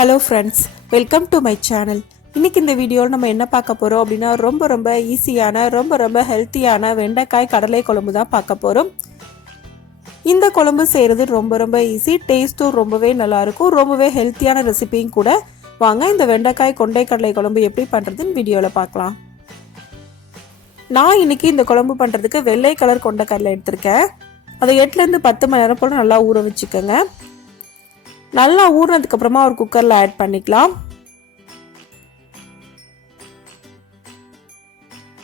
Hello friends, welcome to my channel. இன்றைக்கி இந்த வீடியோவில் நம்ம என்ன பார்க்க போகிறோம் அப்படின்னா ரொம்ப ஈஸியான ரொம்ப ஹெல்த்தியான வெண்டைக்காய் கடலை குழம்பு தான் பார்க்க போகிறோம். இந்த குழம்பு செய்கிறது ரொம்ப ஈஸி, டேஸ்ட்டும் ரொம்பவே நல்லாயிருக்கும், ரொம்பவே ஹெல்த்தியான ரெசிபியும் கூட. வாங்க இந்த வெண்டைக்காய் கொண்டை கடலை குழம்பு எப்படி பண்ணுறதுன்னு வீடியோவில் பார்க்கலாம். நான் இன்றைக்கி இந்த குழம்பு பண்ணுறதுக்கு வெள்ளை கலர் கொண்டை கடலை எடுத்திருக்கேன். அதை 8லேருந்து 10 மணி நேரம் போல் நல்லா ஊற வச்சுக்கோங்க. நல்லா ஊறினதுக்கு அப்புறமா ஒரு குக்கரில் ஆட் பண்ணிக்கலாம்.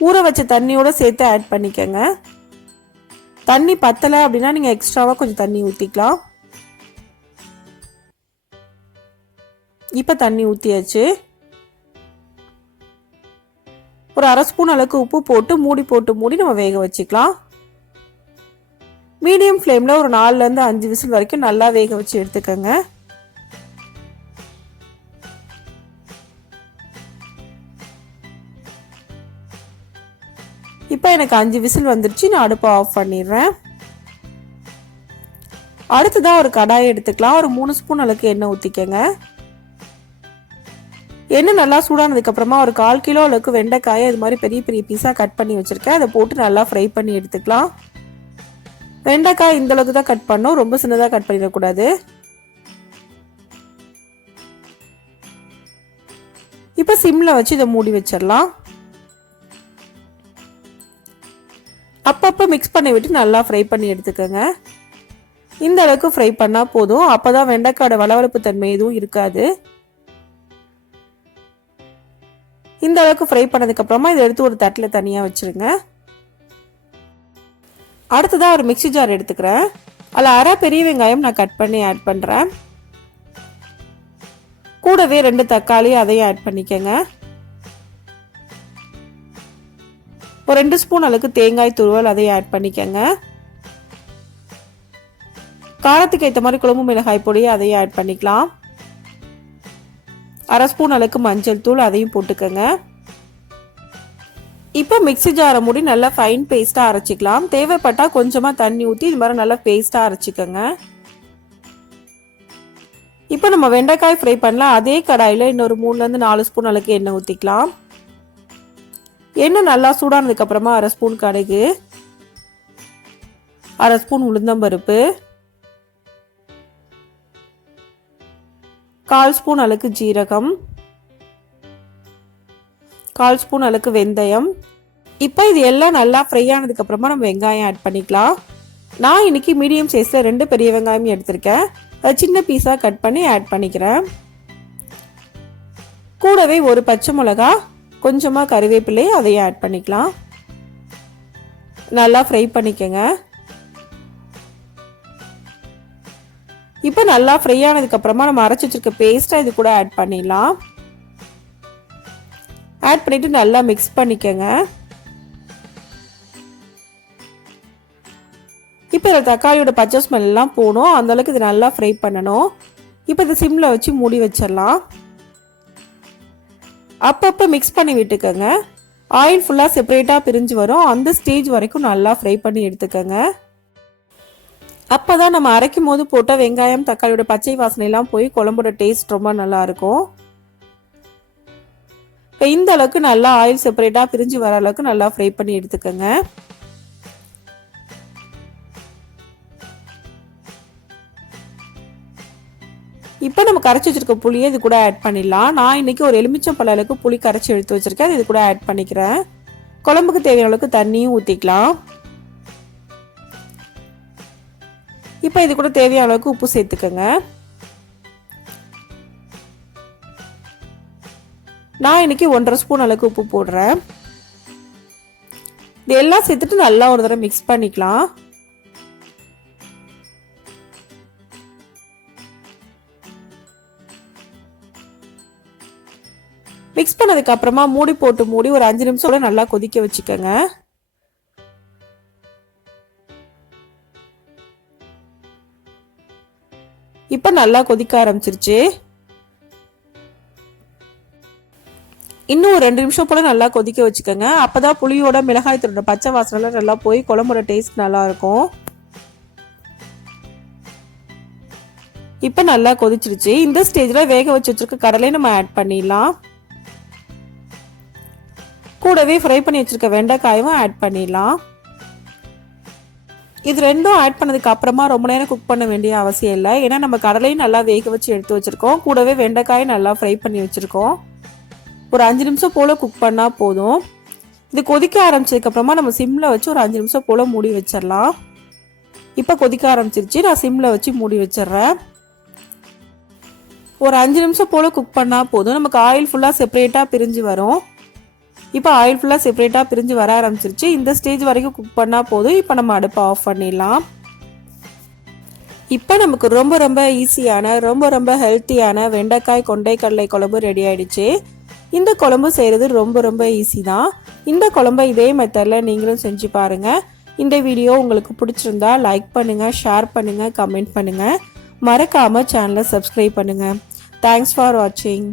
ஊற வச்ச தண்ணியோட சேர்த்து ஆட் பண்ணிக்கோங்க. தண்ணி பத்தலை அப்படின்னா நீங்கள் எக்ஸ்ட்ராவாக கொஞ்சம் தண்ணி ஊற்றிக்கலாம். இப்போ தண்ணி ஊற்றியாச்சு. ஒரு அரை ஸ்பூன் அளவுக்கு உப்பு போட்டு மூடி நம்ம வேக வச்சுக்கலாம். மீடியம் ஃப்ளேமில் ஒரு 4லேருந்து 5 விசில் வரைக்கும் நல்லா வேக வச்சு எடுத்துக்கோங்க. இப்போ எனக்கு 5 விசில் வந்துருச்சு. நான் அடுப்பை ஆஃப் பண்ணிடுறேன். அடுத்ததாக ஒரு கடாயை எடுத்துக்கலாம். ஒரு 3 ஸ்பூன் அளவுக்கு எண்ணெய் ஊற்றிக்கங்க. எண்ணெய் நல்லா சூடானதுக்கப்புறமா ஒரு 1/4 கிலோ அளவுக்கு வெண்டைக்காயை இது மாதிரி பெரிய பீஸாக கட் பண்ணி வச்சுருக்கேன். அதை போட்டு நல்லா ஃப்ரை பண்ணி எடுத்துக்கலாம். வெண்டைக்காய் இந்த அளவுக்கு தான் கட் பண்ணோம், ரொம்ப சின்னதாக கட் பண்ணிடக்கூடாது. இப்போ சிம்மில் வச்சு இதை மூடி வச்சிடலாம். அப்பப்போ மிக்ஸ் பண்ணி விட்டு நல்லா ஃப்ரை பண்ணி எடுத்துக்கோங்க. இந்த அளவுக்கு ஃப்ரை பண்ணால் போதும். அப்போ தான் வெண்டைக்காயோட வளவளப்பு தன்மை எதுவும் இருக்காது. இந்த அளவுக்கு ஃப்ரை பண்ணதுக்கப்புறமா இதை எடுத்து ஒரு தட்டில் தனியாக வச்சுருங்க. அடுத்ததாக ஒரு மிக்ஸி ஜார் எடுத்துக்கிறேன். அதில் அரை பெரிய வெங்காயம் நான் கட் பண்ணி ஆட் பண்ணுறேன். கூடவே 2 தக்காளி அதையும் ஆட் பண்ணிக்கோங்க. ஒரு 2 ஸ்பூன் அளவுக்கு தேங்காய் துருவல் அதையும் ஆட் பண்ணிக்கோங்க. காரத்துக்கு ஏற்ற மாதிரி குழம்பு மிளகாய் பொடி அதையும் ஆட் பண்ணிக்கலாம். அரை ஸ்பூன் அளவுக்கு மஞ்சள் தூள் அதையும் போட்டுக்கோங்க. இப்போ மிக்ஸி ஜாரை மூடி நல்லா ஃபைன் பேஸ்ட்டாக அரைச்சிக்கலாம். தேவைப்பட்டால் கொஞ்சமாக தண்ணி ஊற்றி இது மாதிரி நல்லா பேஸ்ட்டாக அரைச்சிக்கோங்க. இப்போ நம்ம வெண்டைக்காய் ஃப்ரை பண்ணலாம். அதே கடாயில் இன்னொரு 3லேருந்து 4 ஸ்பூன் அளவுக்கு எண்ணெய் ஊற்றிக்கலாம். எண்ணெய் நல்லா சூடானதுக்கப்புறமா அரை ஸ்பூன் கடுகு, அரை ஸ்பூன் உளுந்தம்பருப்பு, 1/4 ஸ்பூன் அளவுக்கு ஜீரகம், 1/4 ஸ்பூன் அளவுக்கு வெந்தயம். இப்போ இது எல்லாம் நல்லா ஃப்ரை ஆனதுக்கப்புறமா நம்ம வெங்காயம் ஆட் பண்ணிக்கலாம். நான் இன்னைக்கு மீடியம் சைஸில் 2 பெரிய வெங்காயம் எடுத்திருக்கேன். அதை சின்ன பீஸாக கட் பண்ணி ஆட் பண்ணிக்கிறேன். கூடவே ஒரு பச்சை மிளகா, கொஞ்சமாக கருவேப்பிலை அதையும் ஆட் பண்ணிக்கலாம். நல்லா ஃப்ரை பண்ணிக்கோங்க. இப்போ நல்லா ஃப்ரை ஆனதுக்கப்புறமா நம்ம அரைச்சி வச்சிருக்க பேஸ்ட்டாக இது கூட ஆட் பண்ணிடலாம். ஆட் பண்ணிவிட்டு நல்லா மிக்ஸ் பண்ணிக்கோங்க. இப்போ இதில் தக்காளியோட பச்சை ஸ்மெல் எல்லாம் போகணும், அந்தளவுக்கு இது நல்லா ஃப்ரை பண்ணணும். இப்போ இதை சிம்மில் வச்சு மூடி வச்சிடலாம். அப்பப்போ மிக்ஸ் பண்ணி விட்டுக்கோங்க. ஆயில் ஃபுல்லாக செப்பரேட்டாக பிரிஞ்சு வரும், அந்த ஸ்டேஜ் வரைக்கும் நல்லா ஃப்ரை பண்ணி எடுத்துக்கோங்க. அப்போ தான் நம்ம அரைக்கும் போது போட்டால் வெங்காயம் தக்காளியோட பச்சை வாசனைலாம் போய் குழம்போட டேஸ்ட் ரொம்ப நல்லாயிருக்கும். இப்போ இந்த அளவுக்கு நல்லா ஆயில் செப்பரேட்டாக பிரிஞ்சு வர அளவுக்கு நல்லா ஃப்ரை பண்ணி எடுத்துக்கோங்க. இப்போ நம்ம கரைச்சி வச்சிருக்க புளியை இது கூட ஆட் பண்ணிடலாம். நான் இன்னைக்கு ஒரு எலுமிச்சம்பழ அளவுக்கு புளி கரைச்சி எடுத்து வச்சிருக்கேன். இது கூட ஆட் பண்ணிக்கிறேன். குழம்புக்கு தேவையான அளவுக்கு தண்ணியும் ஊற்றிக்கலாம். இப்போ இது கூட தேவையான அளவுக்கு உப்பு சேர்த்துக்கோங்க. நான் இன்னைக்கு 1.5 ஸ்பூன் அளவுக்கு உப்பு போடுறேன். இது எல்லாம் சேர்த்துட்டு நல்லா ஒரு தடவை மிக்ஸ் பண்ணிக்கலாம். மிக்ஸ் பண்ணதுக்கு அப்புறமா மூடி ஒரு 5 நிமிஷம் நல்லா கொதிக்க வச்சுக்கோங்க. இப்போ நல்லா கொதிக்க ஆரம்பிச்சிருச்சு. இன்னும் ஒரு 2 நிமிஷம் போல நல்லா கொதிக்க வச்சுக்கோங்க. அப்பதான் புளியோட மிளகாய் தூளோட பச்சை வாசனை நல்லா போய் குழம்போட டேஸ்ட் நல்லா இருக்கும். இப்போ நல்லா கொதிச்சிருச்சு. இந்த ஸ்டேஜில் வேக வச்சு வச்சிருக்க கடலை நம்ம ஆட் பண்ணிடலாம். கூடவே ஃப்ரை பண்ணி வச்சிருக்க வெண்டைக்காயும் ஆட் பண்ணிடலாம். இது ரெண்டும் ஆட் பண்ணதுக்கு அப்புறமா ரொம்ப நேரம் குக் பண்ண வேண்டிய அவசியம் இல்லை. ஏன்னா நம்ம கடலையும் நல்லா வேக வச்சு எடுத்து வச்சிருக்கோம். கூடவே வெண்டைக்காயும் நல்லா ஃப்ரை பண்ணி வச்சிருக்கோம். ஒரு 5 நிமிஷம் போல் குக் பண்ணால் போதும். இது கொதிக்க ஆரம்பிச்சதுக்கப்புறமா நம்ம சிம்மில் வச்சு ஒரு 5 நிமிஷம் போல் மூடி வச்சிடலாம். இப்போ கொதிக்க ஆரம்பிச்சிருச்சு. நான் சிம்மில் வச்சு மூடி வச்சிடுறேன். ஒரு 5 நிமிஷம் போல் குக் பண்ணால் போதும். நமக்கு ஆயில் ஃபுல்லாக செப்பரேட்டாக பிரிஞ்சு வரும். இப்போ ஆயில் ஃபுல்லாக செப்பரேட்டாக பிரிஞ்சு வர ஆரம்பிச்சிருச்சு. இந்த ஸ்டேஜ் வரைக்கும் குக் பண்ணால் போதும். இப்போ நம்ம அடுப்பை ஆஃப் பண்ணிடலாம். இப்போ நமக்கு ரொம்ப ஈஸியான ரொம்ப ஹெல்த்தியான வெண்டைக்காய் கொண்டைக்கடலை குழம்பு ரெடி ஆயிடுச்சு. இந்த குழம்பு செய்கிறது ரொம்ப ஈஸி தான். இந்த குழம்பை இதே மெத்தடில் நீங்களும் செஞ்சு பாருங்கள். இந்த வீடியோ உங்களுக்கு பிடிச்சிருந்தா லைக் பண்ணுங்கள், ஷேர் பண்ணுங்கள், கமெண்ட் பண்ணுங்கள். மறக்காமல் சேனலை சப்ஸ்கிரைப் பண்ணுங்கள். தேங்க்ஸ் ஃபார் வாட்சிங்.